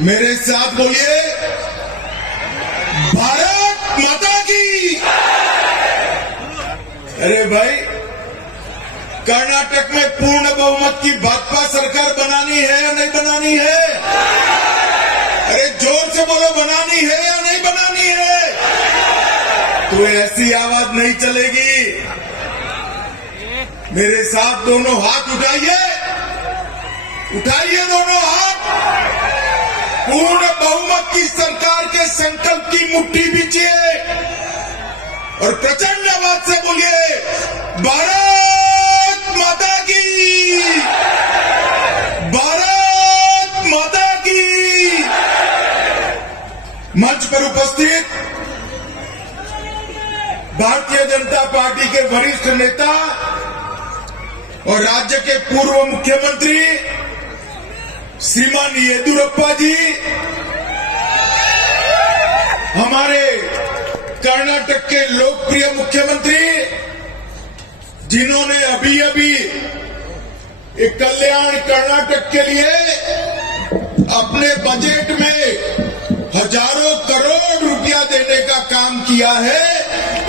मेरे साथ बोलिए, भारत माता की। अरे भाई, कर्नाटक में पूर्ण बहुमत की भाजपा सरकार बनानी है या नहीं बनानी है? अरे जोर से बोलो, बनानी है या नहीं बनानी है? तो ऐसी आवाज नहीं चलेगी। मेरे साथ दोनों हाथ उठाइए, उठाइए दोनों हाथ। पूर्ण बहुमत की सरकार के संकल्प की मुट्ठी बीचिए और प्रचंड आवाज से बोलिए, भारत माता की, भारत माता की। मंच पर उपस्थित भारतीय जनता पार्टी के वरिष्ठ नेता और राज्य के पूर्व मुख्यमंत्री श्रीमान येदियुरप्पा जी, हमारे कर्नाटक के लोकप्रिय मुख्यमंत्री, जिन्होंने अभी अभी एक कल्याण कर्नाटक के लिए अपने बजट में हजारों करोड़ रुपया देने का काम किया है,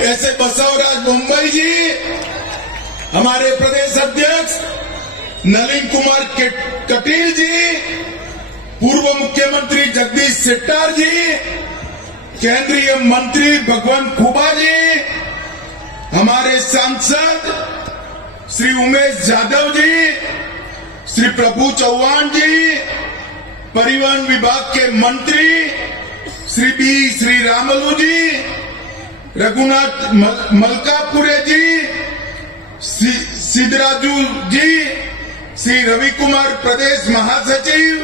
ऐसे बसवराज बोम्मई जी, हमारे प्रदेश अध्यक्ष नलिन कुमार कटील जी, पूर्व मुख्यमंत्री जगदीश शेट्टर जी, केंद्रीय मंत्री भगवंत खुबा जी, हमारे सांसद श्री उमेश यादव जी, श्री प्रभु चौहान जी, परिवहन विभाग के मंत्री श्री बी श्री रामलू जी, रघुनाथ मलकापुरे जी, सिद्धराजू जी, श्री रवि कुमार प्रदेश महासचिव,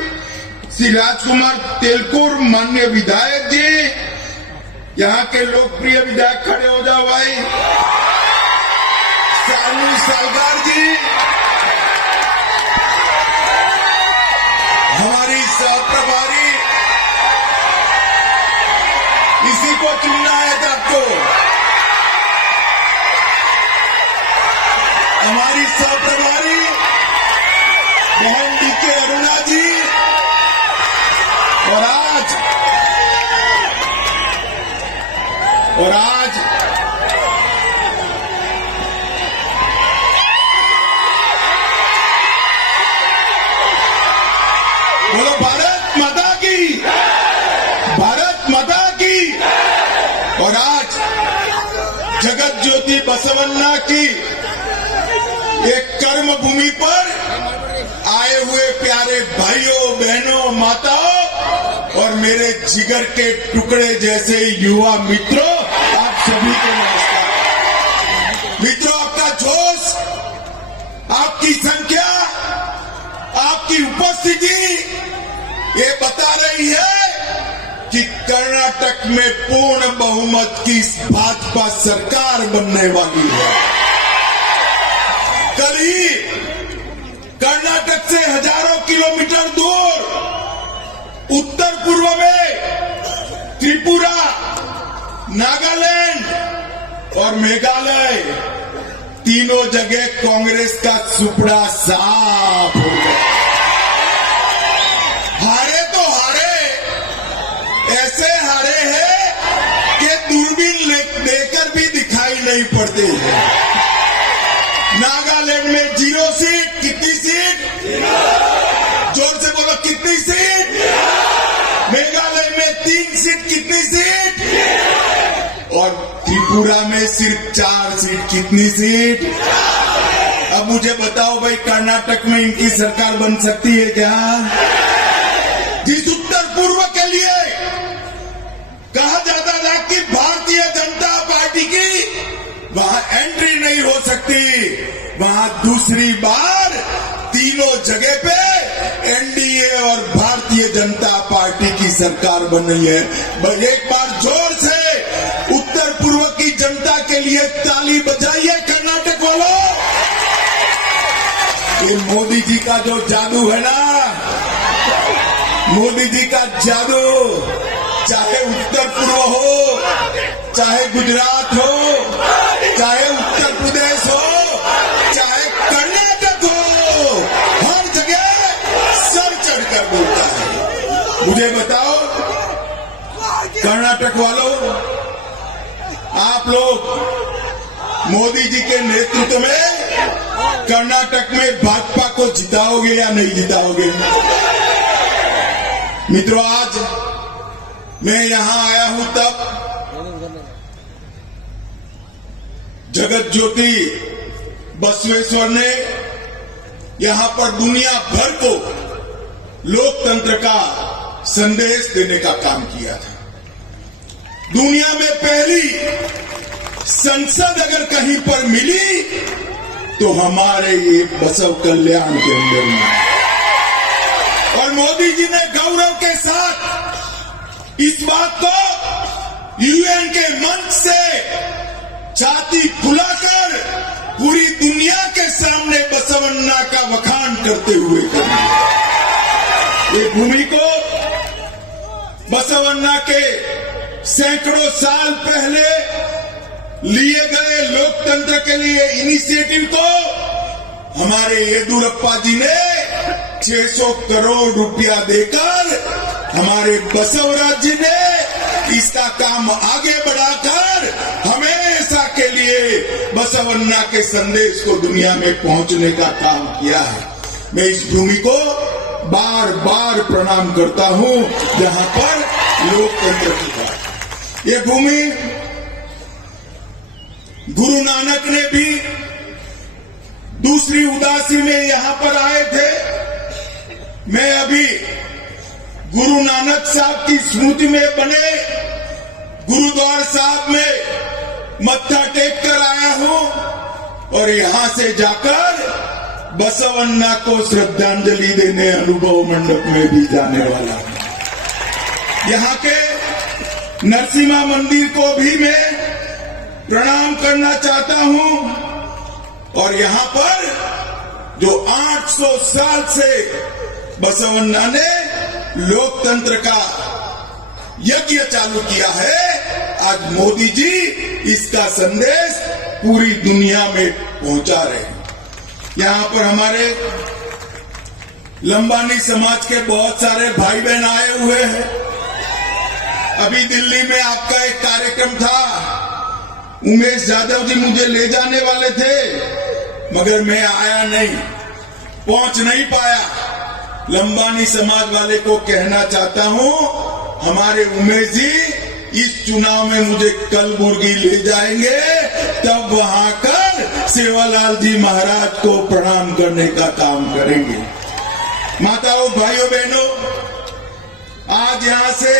श्री राजकुमार तेलकुर माननीय विधायक जी, यहाँ के लोकप्रिय विधायक खड़े हो जाओ भाई, सानू सालगार जी, हमारी सहप्रभारी, इसी को चुनना है आपको, हमारी सहप्रभारी बहन डीके अरुणा जी, और आज बोलो, भारत माता की, भारत माता की। और आज जगत ज्योति बसवन्ना की एक कर्म भूमि पर आए हुए प्यारे भाइयों बहनों माताओं और मेरे जिगर के टुकड़े जैसे युवा मित्रों, आप सभी को नमस्कार। मित्रों, आपका जोश, आपकी संख्या, आपकी उपस्थिति ये बता रही है कि कर्नाटक में पूर्ण बहुमत की भाजपा सरकार बनने वाली है। कल ही कर्नाटक से हजारों किलोमीटर दूर उत्तर पूर्व में त्रिपुरा, नागालैंड और मेघालय, तीनों जगह कांग्रेस का सुपड़ा साफ हो गया। हारे तो हारे, ऐसे हारे हैं कि दूरबीन लेकर भी दिखाई नहीं पड़ते हैं। नागालैंड में 0 सीट, कितनी सीट? जोर से बोलो, कितनी सीट? मेघालय में 3 सीट, कितनी सीट? और त्रिपुरा में सिर्फ 4 सीट, कितनी सीट? अब मुझे बताओ भाई, कर्नाटक में इनकी सरकार बन सकती है क्या? जिस उत्तर पूर्व के लिए कहा जाता था कि भारतीय जनता पार्टी की वहां एंट्री नहीं हो सकती, वहां दूसरी बार तीनों जगह पे एनडीए और भारतीय जनता पार्टी की सरकार बन रही है। एक बार जोर से उत्तर पूर्व की जनता के लिए ताली बजाइए कर्नाटक वालों। ये मोदी जी का जो जादू है ना, मोदी जी का जादू, चाहे उत्तर पूर्व हो, चाहे गुजरात हो, चाहे उत्तर प्रदेश हो, चाहे कर्नाटक हो, हर जगह सर चढ़कर बोलता है। मुझे बताओ कर्नाटक वालों, आप लोग मोदी जी के नेतृत्व में कर्नाटक में भाजपा को जिताओगे या नहीं जिताओगे? मित्रों, आज मैं यहां आया हूं तब जगत ज्योति बसवेश्वर ने यहां पर दुनिया भर को लोकतंत्र का संदेश देने का काम किया था। दुनिया में पहली संसद अगर कहीं पर मिली तो हमारे ये बसव कल्याण के अंदर में, और मोदी जी ने गौरव के साथ इस बात को यूएन के मंच से छाती फुलाकर पूरी दुनिया के सामने बसवन्ना का बखान करते हुए करेंगे। ये भूमि को बसवन्ना के सैकड़ों साल पहले लिए गए लोकतंत्र के लिए इनिशिएटिव को हमारे येदुरप्पा जी ने 600 करोड़ रुपया देकर, हमारे बसवराज जी ने इसका काम आगे बढ़ाकर हमेशा के लिए बसवन्ना के संदेश को दुनिया में पहुंचने का काम किया है। मैं इस भूमि को बार बार प्रणाम करता हूं जहां पर लोकतंत्र की बात। ये भूमि गुरु नानक ने भी दूसरी उदासी में यहां पर आए थे। मैं अभी गुरु नानक साहब की स्मृति में बने गुरुद्वारा साहब में मत्था टेक कर आया हूं और यहां से जाकर बसवन्ना को श्रद्धांजलि देने अनुभव मंडप में भी जाने वाला हूं। यहां के नरसिम्हा मंदिर को भी मैं प्रणाम करना चाहता हूं और यहां पर जो 800 साल से बसवन्ना ने लोकतंत्र का यज्ञ चालू किया है, आज मोदी जी इसका संदेश पूरी दुनिया में पहुंचा रहे हैं। यहां पर हमारे लंबानी समाज के बहुत सारे भाई बहन आए हुए हैं। अभी दिल्ली में आपका एक कार्यक्रम था, उमेश यादव जी मुझे ले जाने वाले थे मगर मैं आया नहीं, पहुंच नहीं पाया। लंबानी समाज वाले को कहना चाहता हूं, हमारे उमेश जी इस चुनाव में मुझे कलबुर्गी ले जाएंगे, तब वहां कर सेवालाल जी महाराज को प्रणाम करने का काम करेंगे। माताओं, भाइयों, बहनों, आज यहां से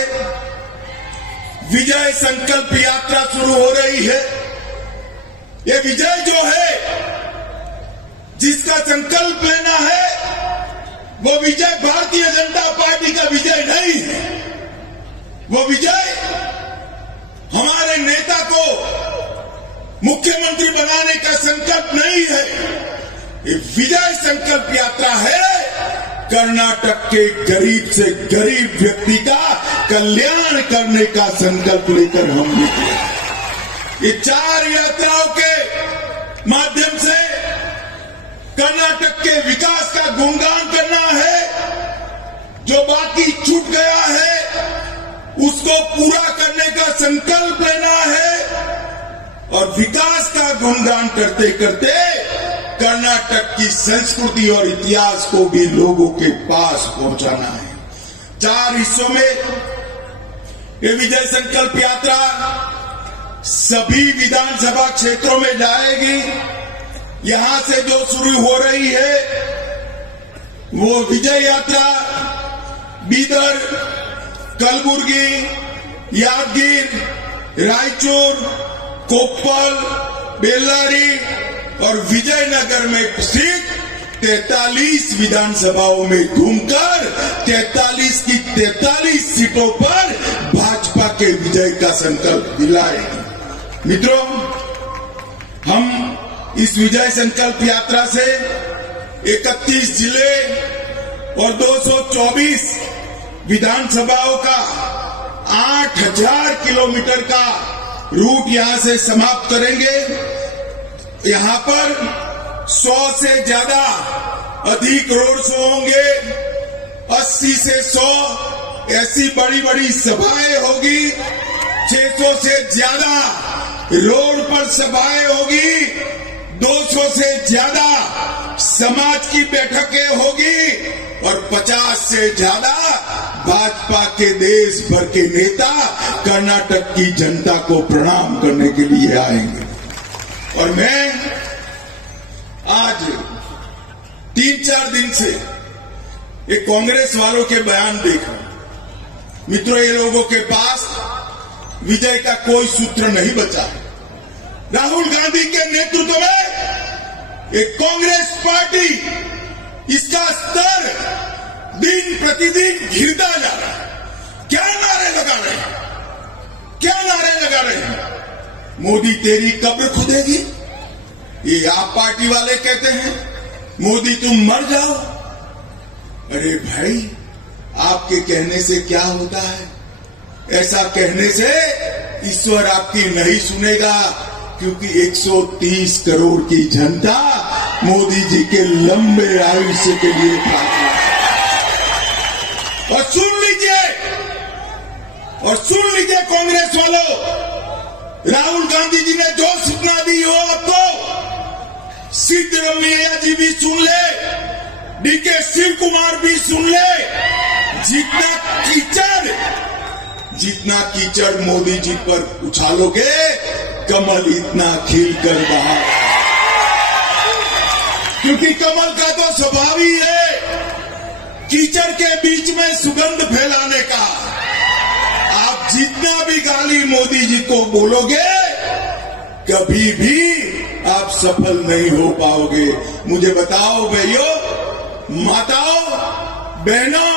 विजय संकल्प यात्रा शुरू हो रही है। ये विजय जो है, जिसका संकल्प लेना है, वो विजय भारतीय जनता पार्टी का विजय नहीं है। वो विजय हमारे नेता को मुख्यमंत्री बनाने का संकल्प नहीं है। ये विजय संकल्प यात्रा है कर्नाटक के गरीब से गरीब व्यक्ति का कल्याण करने का संकल्प लेकर हम निकले। ये 4 यात्राओं के माध्यम से कर्नाटक के विकास का गुणगान करना है, जो बाकी छूट गया है उसको पूरा करने का संकल्प लेना है और विकास का गुणगान करते करते कर्नाटक की संस्कृति और इतिहास को भी लोगों के पास पहुंचाना है। 4 हिस्सों में ये विजय संकल्प यात्रा सभी विधानसभा क्षेत्रों में जाएगी। यहां से जो शुरू हो रही है वो विजय यात्रा बीदर, कलबुर्गी, यादगीर, रायचूर, कोप्पल, बेल्लारी और विजयनगर में स्थित 43 विधानसभाओं में घूमकर 43 की 43 सीटों पर भाजपा के विजय का संकल्प दिलाएगी। मित्रों, हम इस विजय संकल्प यात्रा से 31 जिले और 224 विधानसभाओं का 8000 किलोमीटर का रूट यहां से समाप्त करेंगे। यहां पर 100 से ज्यादा अधिक रोड शो होंगे, 80 से 100 ऐसी बड़ी बड़ी सभाएं होगी, 600 से ज्यादा रोड पर सभाएं होगी, 200 से ज्यादा समाज की बैठकें होगी और 50 से ज्यादा भाजपा के देश भर के नेता कर्नाटक की जनता को प्रणाम करने के लिए आएंगे। और मैं आज 3-4 दिन से ये कांग्रेस वालों के बयान देख रहा हूं। मित्रों, ये लोगों के पास विजय का कोई सूत्र नहीं बचा है। राहुल गांधी के नेतृत्व में एक कांग्रेस पार्टी, इसका स्तर दिन प्रतिदिन गिरता जा रहा है। क्या नारे लगा रहे हैं, क्या नारे लगा रहे हैं? मोदी तेरी कब्र खुदेगी, ये आप पार्टी वाले कहते हैं। मोदी तुम मर जाओ। अरे भाई, आपके कहने से क्या होता है? ऐसा कहने से ईश्वर आपकी नहीं सुनेगा, क्योंकि 130 करोड़ की जनता मोदी जी के लंबे आयुष्य के लिए प्रार्थना। और सुन लीजिए कांग्रेस वालों, राहुल गांधी जी ने जो सूचना दी हो आपको, सिद्धरमैया जी भी सुन ले, डीके शिव कुमार भी सुन ले। जितना कीचड़ मोदी जी पर उछालोगे, कमल इतना खिल कर बाहर, क्योंकि कमल का तो स्वभाव ही है कीचड़ के बीच में सुगंध फैलाने का। आप जितना भी गाली मोदी जी को बोलोगे, कभी भी आप सफल नहीं हो पाओगे। मुझे बताओ भाइयों, माताओं, बहनों,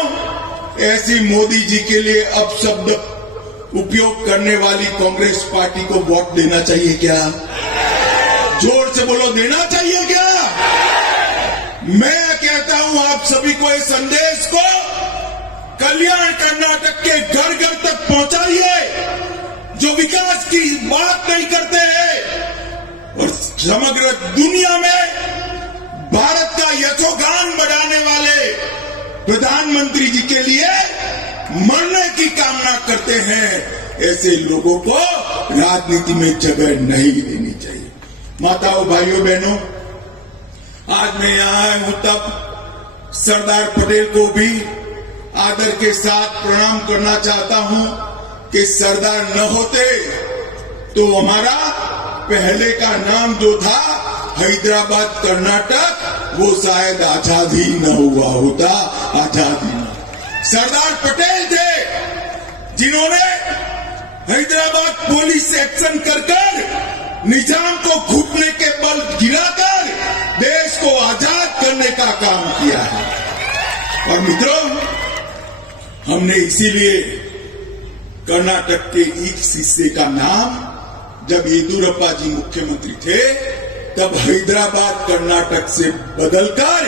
ऐसी मोदी जी के लिए अपशब्द उपयोग करने वाली कांग्रेस पार्टी को वोट देना चाहिए क्या? जोर से बोलो, देना चाहिए क्या? मैं कहता हूं आप सभी को इस संदेश को कल्याण कर्नाटक के घर घर तक पहुंचाइए, जो विकास की बात नहीं करते हैं और समग्र दुनिया में भारत का यशोगान बढ़ाने वाले प्रधानमंत्री जी के लिए मरने की कामना करते हैं। ऐसे लोगों को राजनीति में जगह नहीं देनी चाहिए। माताओं, भाइयों, बहनों, आज मैं यहां आया हूं तब सरदार पटेल को भी आदर के साथ प्रणाम करना चाहता हूं कि सरदार न होते तो हमारा पहले का नाम जो था हैदराबाद कर्नाटक, वो शायद आजाद ही न हुआ होता। आजाद ही न। सरदार पटेल थे जिन्होंने हैदराबाद पुलिस एक्शन कर निजाम को घुटने के बल गिराकर देश को आजाद करने का काम किया है। और मित्रों, हमने इसीलिए कर्नाटक के इस हिस्से का नाम, जब येदियुरप्पा जी मुख्यमंत्री थे, तब हैदराबाद कर्नाटक से बदलकर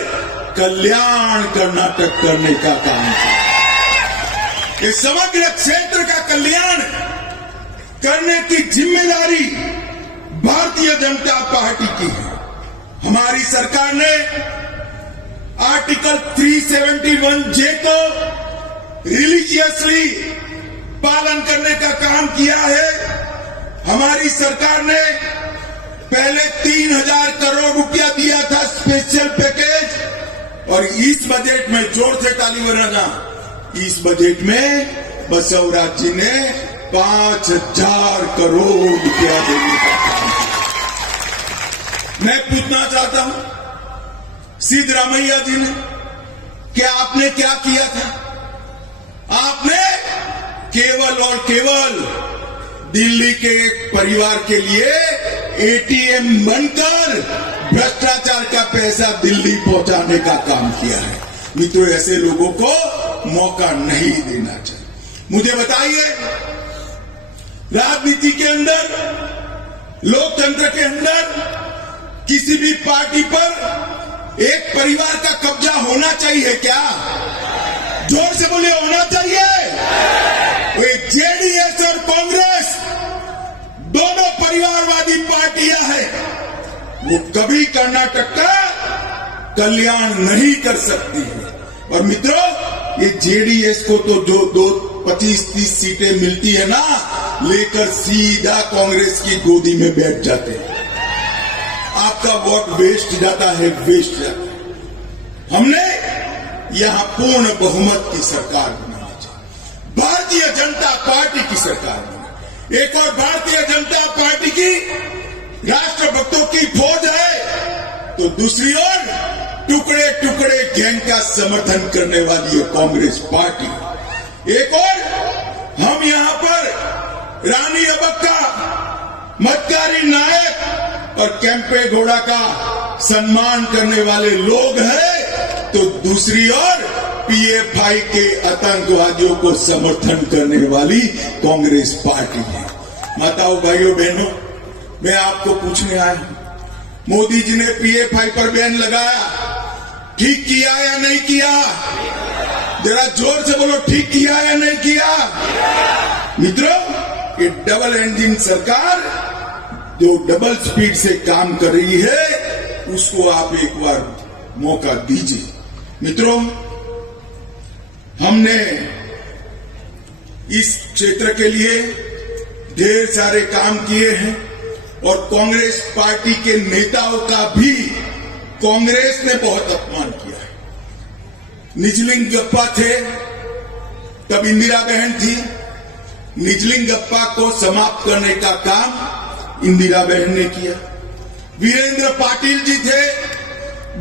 कल्याण कर्नाटक करने का काम किया। इस समग्र क्षेत्र का कल्याण करने की जिम्मेदारी भारतीय जनता पार्टी की है। हमारी सरकार ने आर्टिकल 371J को रिलीजियसली पालन करने का काम किया है। हमारी सरकार ने पहले 3000 करोड़ रुपया दिया था स्पेशल पैकेज, और इस बजट में, जोर से ताली बजाना, इस बजट में बसवराज जी ने 5000 करोड़ रुपया देने का काम किया। मैं पूछना चाहता हूं सिद्धरमैया जी ने, कि आपने क्या किया था? आपने केवल और केवल दिल्ली के एक परिवार के लिए एटीएम बनकर भ्रष्टाचार का पैसा दिल्ली पहुंचाने का काम किया है। मित्रों, ऐसे लोगों को मौका नहीं देना चाहिए। मुझे बताइए, राजनीति के अंदर, लोकतंत्र के अंदर किसी भी पार्टी पर एक परिवार का कब्जा होना चाहिए क्या? जोर से बोलिए, होना चाहिए। वे जेडीएस और कांग्रेस दोनों परिवारवादी पार्टियां हैं, वो कभी कर्नाटक का कल्याण नहीं कर सकती है। और मित्रों, ये जेडीएस को तो जो 25-30 सीटें मिलती है ना, लेकर सीधा कांग्रेस की गोदी में बैठ जाते हैं। आपका वोट वेस्ट जाता है, वेस्ट जाता है। हमने यहां पूर्ण बहुमत की सरकार बनानी चाहिए, भारतीय जनता पार्टी की सरकार बनानी। एक और भारतीय जनता पार्टी की राष्ट्रभक्तों की फौज है, तो दूसरी ओर टुकड़े टुकड़े गैंग का समर्थन करने वाली है कांग्रेस पार्टी। एक और हम यहां पर रानी अबक्का, मतकारी नायक और केम्पे गौड़ा का सम्मान करने वाले लोग हैं, तो दूसरी ओर पीएफआई के आतंकवादियों को समर्थन करने वाली कांग्रेस पार्टी है। माताओं, भाइयों, बहनों, मैं आपको पूछने आया हूं, मोदी जी ने पीएफआई पर बैन लगाया, ठीक किया या नहीं किया? जरा जोर से बोलो, ठीक किया या नहीं किया? मित्रों, ये डबल इंजन सरकार जो डबल स्पीड से काम कर रही है, उसको आप एक बार मौका दीजिए। मित्रों, हमने इस क्षेत्र के लिए ढेर सारे काम किए हैं और कांग्रेस पार्टी के नेताओं का भी कांग्रेस ने बहुत अपमान किया है। निजलिंगप्पा थे, तब इंदिरा बहन थी। निजलिंगप्पा को समाप्त करने का काम इंदिरा बहन ने किया। वीरेंद्र पाटिल जी थे,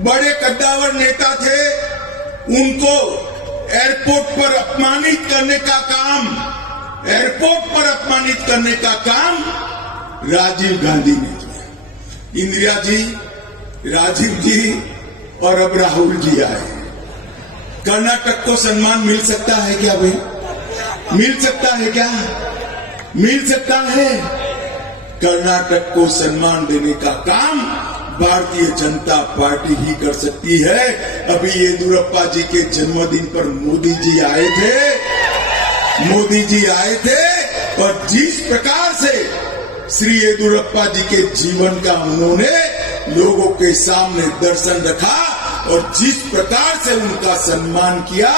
बड़े कद्दावर नेता थे, उनको एयरपोर्ट पर अपमानित करने का काम राजीव गांधी ने किया। इंदिरा जी, राजीव जी और अब राहुल जी आए। कर्नाटक को सम्मान मिल सकता है क्या भाई? मिल सकता है क्या? मिल सकता है। कर्नाटक को सम्मान देने का काम भारतीय जनता पार्टी ही कर सकती है। अभी येदियुरप्पा जी के जन्मदिन पर मोदी जी आए थे और जिस प्रकार से श्री येदियुरप्पा जी के जीवन का उन्होंने लोगों के सामने दर्शन रखा और जिस प्रकार से उनका सम्मान किया,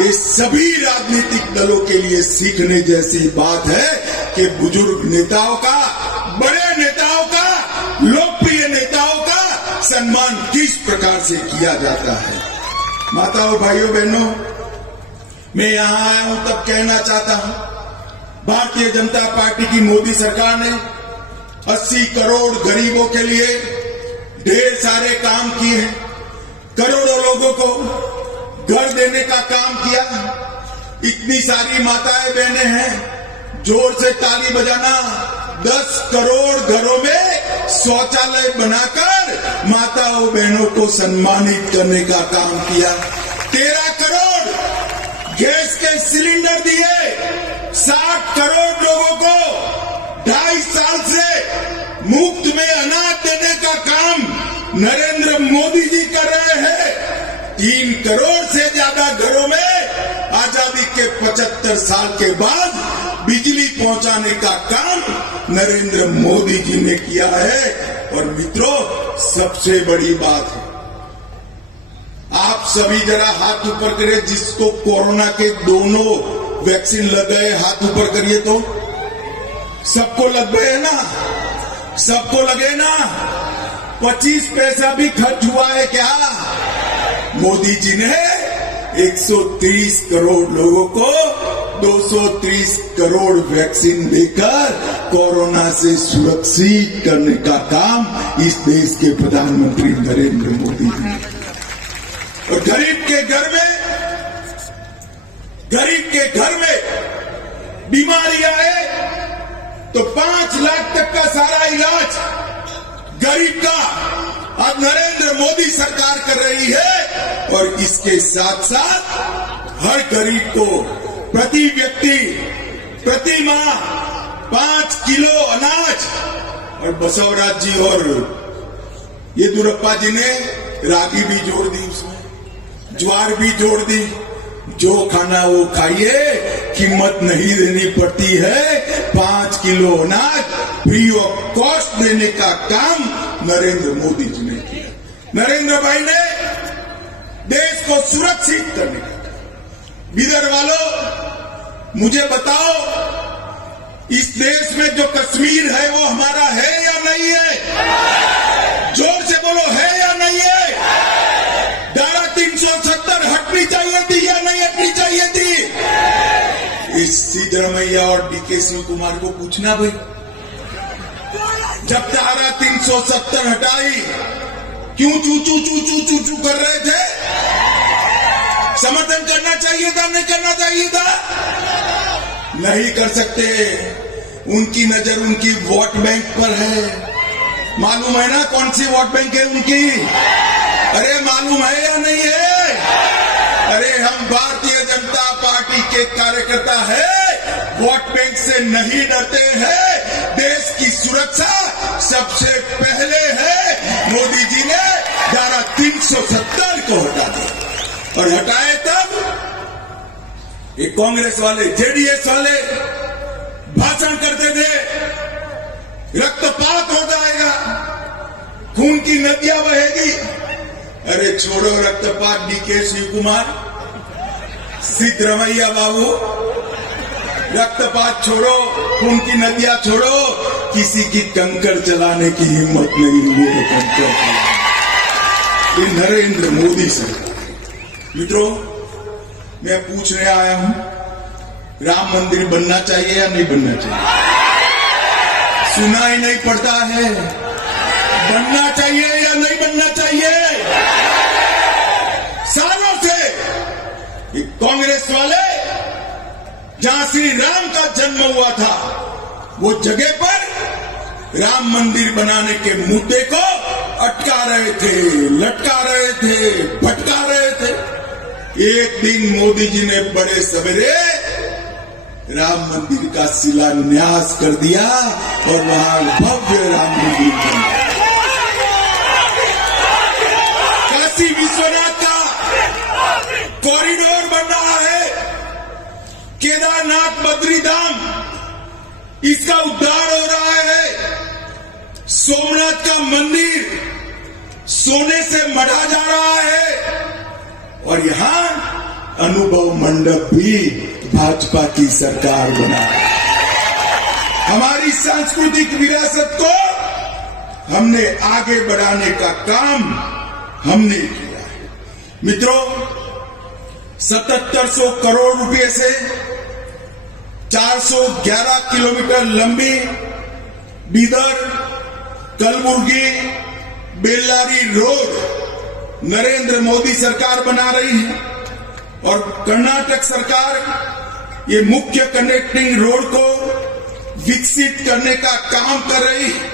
ये सभी राजनीतिक दलों के लिए सीखने जैसी बात है कि बुजुर्ग नेताओं का, बड़े नेताओं का, लोकप्रिय नेताओं का सम्मान किस प्रकार से किया जाता है। माताओं, भाइयों, बहनों, मैं यहां आया हूं तब कहना चाहता हूं, भारतीय जनता पार्टी की मोदी सरकार ने 80 करोड़ गरीबों के लिए ढेर सारे काम किए हैं। करोड़ों लोगों को घर देने का काम किया। इतनी सारी माताएं बहनें हैं, जोर से ताली बजाना। 10 करोड़ घरों में शौचालय बनाकर माताओं बहनों को सम्मानित करने का काम किया। 13 करोड़ गैस के सिलेंडर दिए। 60 करोड़ लोगों को 2.5 साल से मुफ्त में अनाज देने का काम नरेंद्र मोदी जी कर रहे हैं। 3 करोड़ से ज्यादा घरों में आजादी के 75 साल के बाद बिजली पहुंचाने का काम नरेंद्र मोदी जी ने किया है। और मित्रों, सबसे बड़ी बात है, आप सभी जरा हाथ ऊपर करें जिसको कोरोना के दोनों वैक्सीन लग गए, हाथ ऊपर करिए। तो सबको लग गए ना? सबको लगे ना? 25 पैसा भी खर्च हुआ है क्या? मोदी जी ने 130 करोड़ लोगों को 230 करोड़ वैक्सीन देकर कोरोना से सुरक्षित करने का काम इस देश के प्रधानमंत्री नरेंद्र मोदी जी। और गरीब के घर में बीमारी आए तो 5 लाख तक का सारा इलाज गरीब का अब नरेंद्र मोदी सरकार कर रही है। और इसके साथ साथ हर गरीब को प्रति व्यक्ति प्रति माह 5 किलो अनाज। और बसवराज जी और येदियुरप्पा जी ने रागी भी जोड़ दी उसमें, ज्वार भी जोड़ दी। जो खाना वो खाइए, कीमत नहीं देनी पड़ती है। 5 किलो अनाज फ्री ऑफ कॉस्ट देने का काम नरेंद्र मोदी जी ने किया। नरेंद्र भाई ने देश को सुरक्षित करने का काम। बिदर वालों, मुझे बताओ, इस देश में जो कश्मीर है वो हमारा है या नहीं है? जोर से बोलो, है या नहीं है? धारा 370 हटनी चाहिए थी या नहीं हटनी चाहिए थी? इस सिद्धरमैया और डीके शिव कुमार को पूछना भाई, जब धारा 370 हटाई क्यों चू चू चू चू चू चू कर रहे थे? समर्थन करना चाहिए था, नहीं करना चाहिए था? नहीं कर सकते। उनकी नजर उनकी वोट बैंक पर है। मालूम है ना कौन सी वोट बैंक है उनकी? अरे मालूम है या नहीं है? अरे हम भारतीय जनता पार्टी के कार्यकर्ता है, वोट बैंक से नहीं डरते हैं। देश की सुरक्षा सबसे पहले है। मोदी जी ने धारा 370 को हटा दिया, और हटाए तब ये कांग्रेस वाले, जेडीएस वाले भाषण करते थे, रक्तपात हो जाएगा, खून की नदियां बहेगी। अरे छोड़ो रक्तपात, डीके शिव कुमार, सिद्धरमैया बाबू, रक्तपात छोड़ो, खून की नदियां छोड़ो। किसी की कंकड़ चलाने की हिम्मत नहीं हुई है। कंकड़ ये नरेंद्र मोदी सरकार। मित्रों, मैं पूछने आया हूं, राम मंदिर बनना चाहिए या नहीं बनना चाहिए? सुना ही नहीं पड़ता है। बनना चाहिए या नहीं बनना चाहिए? सालों से ये कांग्रेस वाले जहां श्री राम का जन्म हुआ था, वो जगह पर राम मंदिर बनाने के मुद्दे को अटका रहे थे, लटका रहे थे, भटका रहे थे। एक दिन मोदी जी ने बड़े सवेरे राम मंदिर का शिलान्यास कर दिया और वहां भव्य राम मंदिर बन गया। काशी विश्वनाथ का कॉरिडोर बन रहा है, केदारनाथ बद्रीधाम इसका उद्धार हो रहा है, सोमनाथ का मंदिर सोने से मढ़ा जा रहा है, और यहां अनुभव मंडप भी भाजपा की सरकार बना है। हमारी सांस्कृतिक विरासत को हमने आगे बढ़ाने का काम हमने किया है। मित्रों, 7700 करोड़ रुपए से 411 किलोमीटर लंबी बीदर कलबुर्गी बेल्लारी रोड नरेंद्र मोदी सरकार बना रही है, और कर्नाटक सरकार ये मुख्य कनेक्टिंग रोड को विकसित करने का काम कर रही है।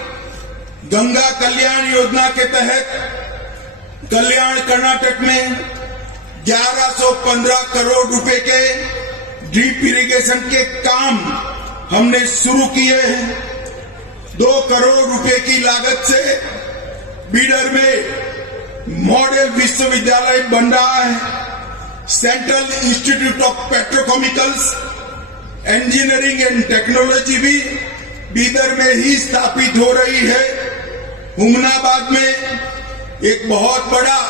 गंगा कल्याण योजना के तहत कल्याण कर्नाटक में 1115 करोड़ रुपए के ड्रिप इरिगेशन के काम हमने शुरू किए हैं। 2 करोड़ रुपए की लागत से बीडर में मॉडल विश्वविद्यालय बन रहा है। Central institute of petrochemicals engineering and technology भी बीदर में ही स्थापित हो रही है। हुमनाबाद में एक बहुत बड़ा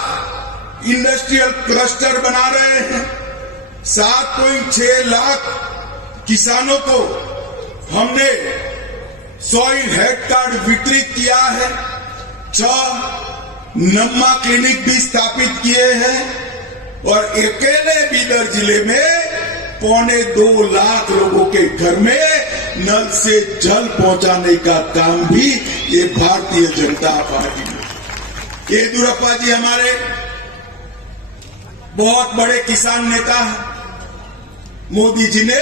इंडस्ट्रियल क्लस्टर बना रहे हैं। 7.6 लाख किसानों को हमने सॉइल हेल्थ कार्ड वितरित किया है। 6 नम्मा क्लिनिक भी स्थापित किए हैं, और अकेले बीदर जिले में 2.25 लाख लोगों के घर में नल से जल पहुंचाने का काम भी ये भारतीय जनता पार्टी ने। येदियुरप्पा जी हमारे बहुत बड़े किसान नेता हैं। मोदी जी ने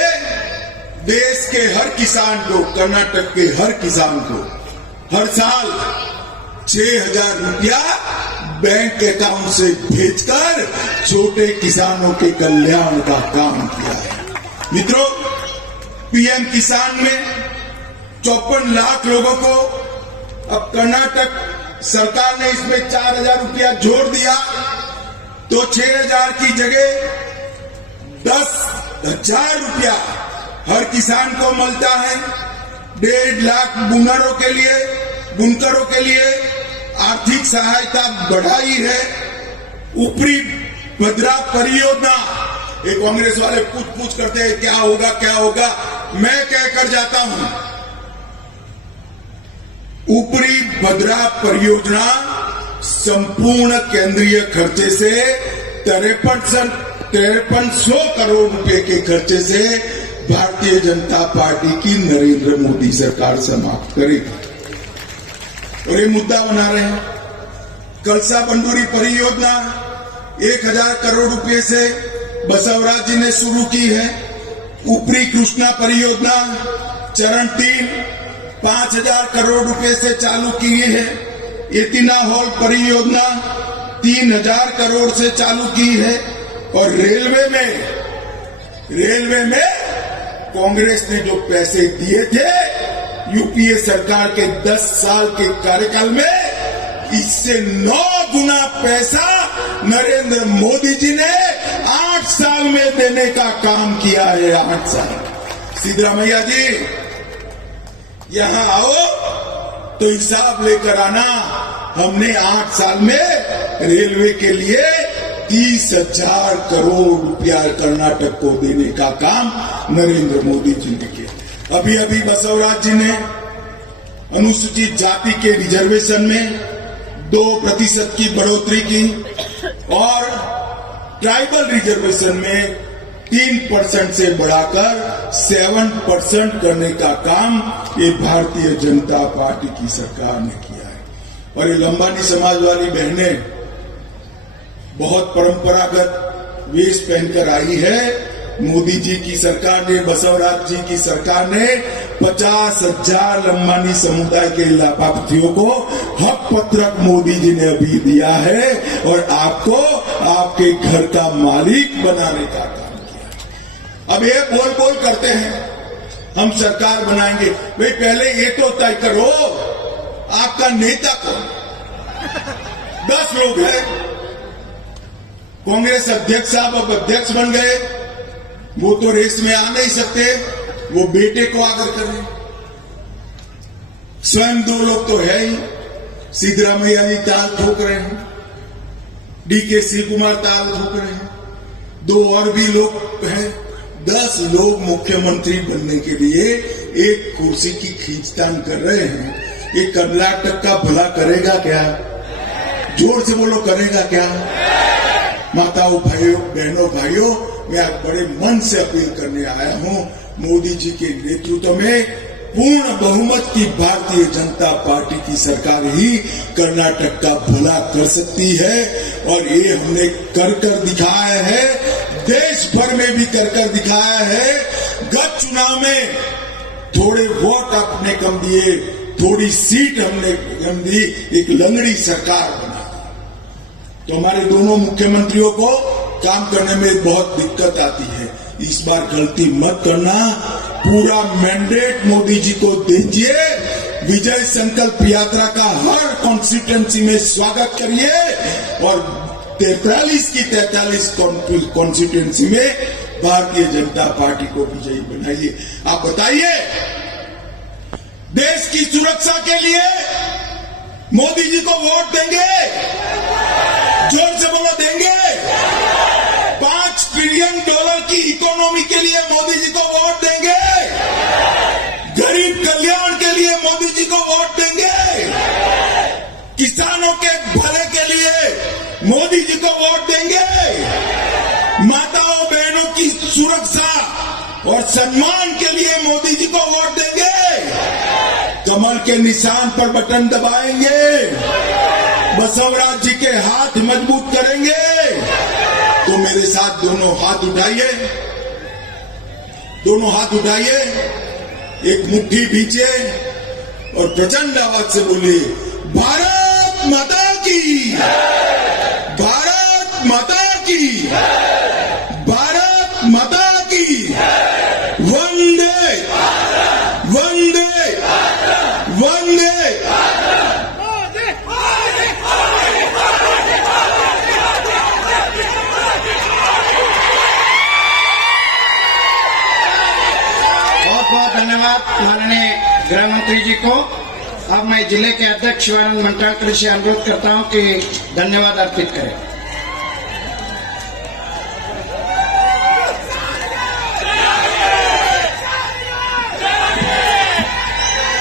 देश के हर किसान को, कर्नाटक के हर किसान को हर साल 6,000 रुपया बैंक अकाउंट से भेजकर छोटे किसानों के कल्याण का काम किया है। मित्रों, पीएम किसान में 54 लाख लोगों को अब कर्नाटक सरकार ने इसमें 4,000 रुपया जोड़ दिया तो 6,000 की जगह 10,000 रुपया हर किसान को मिलता है। 1.5 लाख बुनकरों के लिए आर्थिक सहायता बढ़ाई है। ऊपरी भद्रा परियोजना, ये कांग्रेस वाले पूछ करते हैं क्या होगा, मैं कहकर जाता हूं, ऊपरी भद्रा परियोजना संपूर्ण केंद्रीय खर्चे से 5300 करोड़ रुपए के खर्चे से भारतीय जनता पार्टी की नरेंद्र मोदी सरकार समाप्त करेगी। और ये मुद्दा बना रहे हैं। कलसा बंडूरी परियोजना 1,000 करोड़ रुपए से बसवराज जी ने शुरू की है। ऊपरी कृष्णा परियोजना चरण 3 5,000 करोड़ रुपए से चालू की है। इतना हॉल परियोजना 3,000 करोड़ से चालू की है। और रेलवे में कांग्रेस ने जो पैसे दिए थे यूपीए सरकार के 10 साल के कार्यकाल में, इससे 9 गुना पैसा नरेंद्र मोदी जी ने 8 साल में देने का काम किया है। 8 साल। सिद्धरामैया जी यहां आओ तो हिसाब लेकर आना। हमने 8 साल में रेलवे के लिए 30,000 करोड़ रुपया कर्नाटक को देने का काम नरेंद्र मोदी जी ने किया। अभी बसवराज जी ने अनुसूचित जाति के रिजर्वेशन में 2% की बढ़ोतरी की और ट्राइबल रिजर्वेशन में 3% से बढ़ाकर 7% करने का काम ये भारतीय जनता पार्टी की सरकार ने किया है। और ये लंबानी समाज वाली बहनें बहुत परंपरागत वेश पहनकर आई है। मोदी जी की सरकार ने, बसवराज जी की सरकार ने 50,000 लंबानी समुदाय के लाभार्थियों को हक पत्रक मोदी जी ने अभी दिया है और आपको आपके घर का मालिक बनाने का काम किया। अब ये बोल करते हैं हम सरकार बनाएंगे। भाई पहले ये तो तय करो आपका नेता कौन। 10 लोग हैं। कांग्रेस अध्यक्ष साहब अब अध्यक्ष बन गए, वो तो रेस में आ नहीं सकते, वो बेटे को आगर करें। स्वयं 2 लोग तो है ही, सिद्धरामैया जी ताल ठोक रहे हैं, डीके शिव कुमार ताल ठोक रहे हैं, 2 और भी लोग हैं। 10 लोग मुख्यमंत्री बनने के लिए एक कुर्सी की खींचतान कर रहे हैं। ये कर्नाटक का भला करेगा क्या? जोर से बोलो, करेगा क्या? माताओं, बहनों, भाइयों, मैं आज बड़े मन से अपील करने आया हूं। मोदी जी के नेतृत्व में पूर्ण बहुमत की भारतीय जनता पार्टी की सरकार ही कर्नाटक का भला कर सकती है। और ये हमने कर दिखाया है, देश भर में भी कर दिखाया है। गत चुनाव में थोड़े वोट आपने कम दिए, थोड़ी सीट हमने कम दी, एक लंगड़ी सरकार बना। तो हमारे दोनों मुख्यमंत्रियों को काम करने में बहुत दिक्कत आती है। इस बार गलती मत करना, पूरा मैंडेट मोदी जी को दीजिए। विजय संकल्प यात्रा का हर कॉन्स्टिट्यूएंसी में स्वागत करिए और 43 की 43 कॉन्स्टिट्यूएंसी में भारतीय जनता पार्टी को विजयी बनाइए। आप बताइए, देश की सुरक्षा के लिए मोदी जी को वोट देंगे? जोर से बोलो, देंगे? $5 ट्रिलियन की इकोनॉमी के लिए मोदी जी को वोट देंगे? गरीब कल्याण के लिए मोदी जी को वोट देंगे? किसानों के भले के लिए मोदी जी को वोट देंगे? माताओं बहनों की सुरक्षा और सम्मान के लिए मोदी जी को वोट देंगे? कमल के निशान पर बटन दबाएंगे, बसवराज जी के हाथ मजबूत करेंगे। तो मेरे साथ दोनों हाथ उठाइए, दोनों हाथ उठाइए, एक मुट्ठी भींचे और प्रचंड आवाज से बोलिए, भारत माता की, भारत माता की, भारत माता की, वंदे वंदे वंदे। बाद माननीय गृह मंत्री जी को अब मैं जिले के अध्यक्ष शिवानंद मंटालकर से अनुरोध करता हूं कि धन्यवाद अर्पित करें।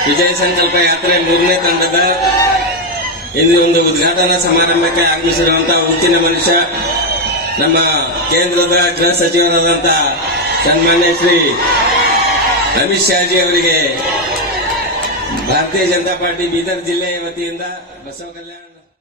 ವಿಜಯ ಸಂಕಲ್ಪ ಯಾತ್ರೆ 3ನೇ ತಂಡದ ಇಂದು ಒಂದು ಉದ್ಘಾಟನಾ ಸಮಾರಂಭಕ್ಕೆ ಆಗಮಿಸಿರುವಂತಹ ಉಕ್ಕಿನ ಮನುಷ್ಯ ನಮ್ಮ ಕೇಂದ್ರದ ಗೃಹ ಸಚಿವರಾದಂತಹ ಸನ್ಮಾನ್ಯ ಶ್ರೀ ಅಮಿತ್ ಶಾಜಿ ಅವರಿಗೆ ಭಾರತೀಯ ಜನತಾ ಪಾರ್ಟಿ ಬೀದರ್ ಜಿಲ್ಲೆಯ ವತಿಯಿಂದ ಬಸವ ಕಲ್ಯಾಣ